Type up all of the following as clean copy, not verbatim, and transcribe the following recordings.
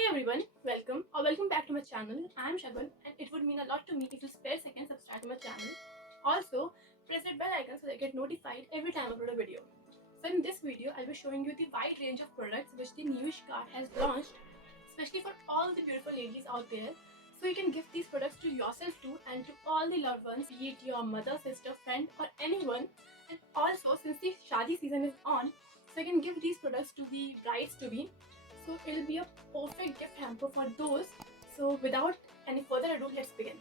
Hey everyone, welcome back to my channel. I'm Shagun and it would mean a lot to me if you spare a second subscribe to my channel. Also, press that bell icon so that you get notified every time I upload a video. So in this video, I'll be showing you the wide range of products which the NEWISHKART has launched, especially for all the beautiful ladies out there. So you can gift these products to yourself too and to all the loved ones, be it your mother, sister, friend or anyone. And also, since the Shadi season is on, so you can give these products to the brides to be. So it'll be a perfect gift hamper for those. So without any further ado, let's begin.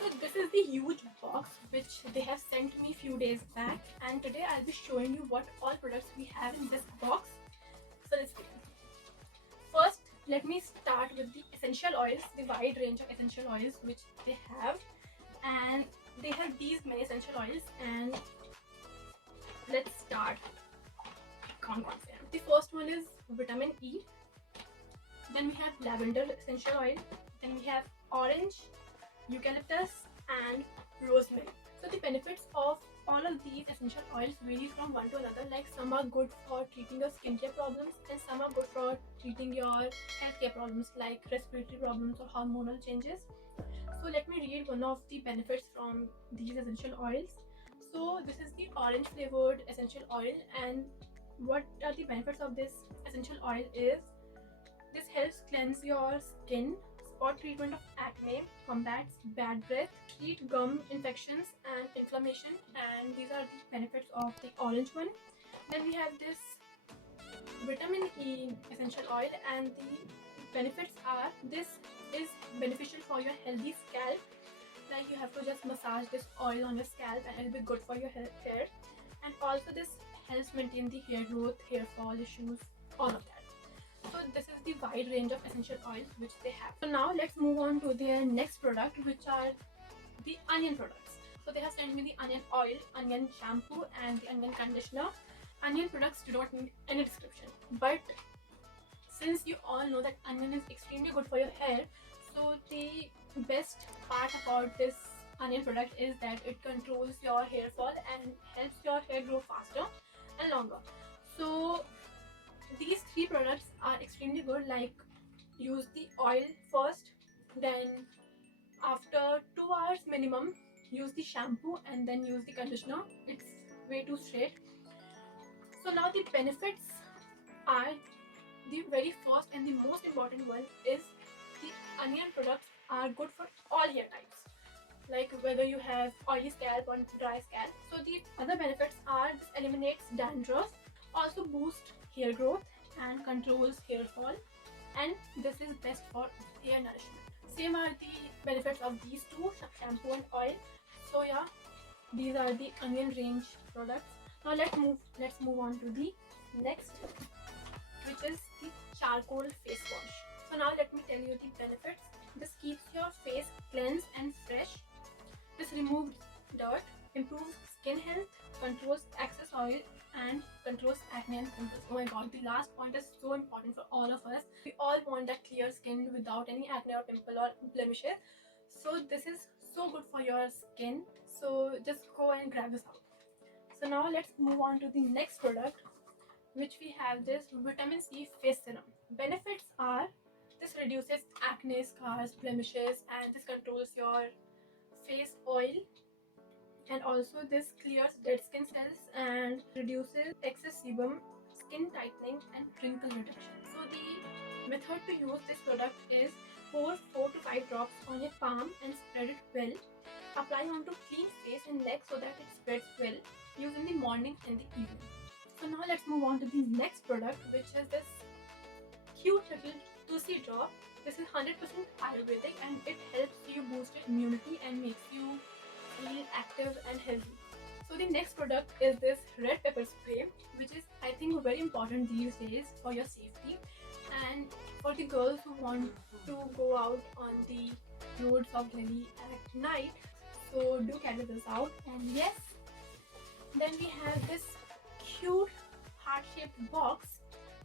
So this is the huge box which they have sent me few days back, and today I'll be showing you what all products we have in this box. So let's begin. First, let me start with the essential oils, the wide range of essential oils which they have, and they have these many essential oils. And let's start. The first one is vitamin E, then we have lavender essential oil, then we have orange, eucalyptus and rosemary. So the benefits of all of these essential oils vary from one to another. Like some are good for treating your skincare problems and some are good for treating your healthcare problems like respiratory problems or hormonal changes. So let me read one of the benefits from these essential oils. So this is the orange flavored essential oil, and what are the benefits of this essential oil is this helps cleanse your skin, spot treatment of acne, combats bad breath, treat gum infections and inflammation, and these are the benefits of the orange one. Then we have this vitamin E essential oil, and the benefits are this is beneficial for your healthy scalp. Like you have to just massage this oil on your scalp and it'll be good for your hair, and also this helps maintain the hair growth, hair fall issues, all of that. So this is the wide range of essential oils which they have. So now let's move on to their next product, which are the onion products. So they have sent me the onion oil, onion shampoo and the onion conditioner. Onion products do not need any description, but since you all know that onion is extremely good for your hair, so the best part about this onion product is that it controls your hair fall and helps your hair grow faster and longer. So these three products are extremely good. Like use the oil first, then after 2 hours minimum use the shampoo and then use the conditioner. It's way too straight. So now the benefits are, the very first and the most important one is the onion products are good for all hair types, like whether you have oily scalp or dry scalp. So the other benefits are this eliminates dandruff, also boosts hair growth and controls hair fall, and this is best for hair nourishment. Same are the benefits of these two, shampoo and oil. So yeah, these are the onion range products. Now let's move on to the next, which is the charcoal face wash. So now let me tell you the benefits. This keeps your face cleansed and fresh. This removes dirt, improves skin health, controls excess oil and controls acne and pimples. Oh my god, the last point is so important for all of us. We all want that clear skin without any acne or pimple or blemishes. So this is so good for your skin. So just go and grab this out. So now let's move on to the next product, which we have this vitamin C face serum. Benefits are this reduces acne, scars, blemishes, and this controls your face oil, and also this clears dead skin cells and reduces excess sebum, skin tightening and wrinkle reduction. So the method to use this product is pour 4 to 5 drops on your palm and spread it well. Apply onto clean face and neck so that it spreads well. Use in the morning and the evening. So now let's move on to the next product, which is this cute little Tulsi Drop. This is 100% Ayurvedic and it helps you boost your immunity and makes you feel active and healthy. So the next product is this red pepper spray, which is I think very important these days for your safety and for the girls who want to go out on the roads of Delhi at night. So do carry this out. And yes, then we have this cute heart-shaped box,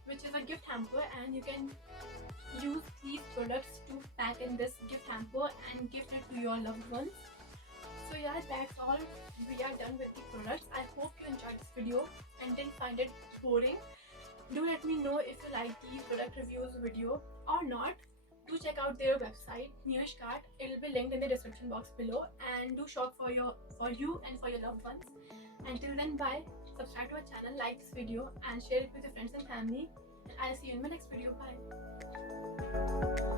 which is a gift hamper, and you can use these products to pack in this gift hamper and gift it to your loved ones. So yeah, that's all. We are done with the products. I hope you enjoyed this video and didn't find it boring. Do let me know if you like the product reviews video or not. Do check out their website, NEWISHKART. It will be linked in the description box below. And do shop for you and for your loved ones. Until then, bye. Subscribe to our channel, like this video, and share it with your friends and family. And I'll see you in my next video. Bye.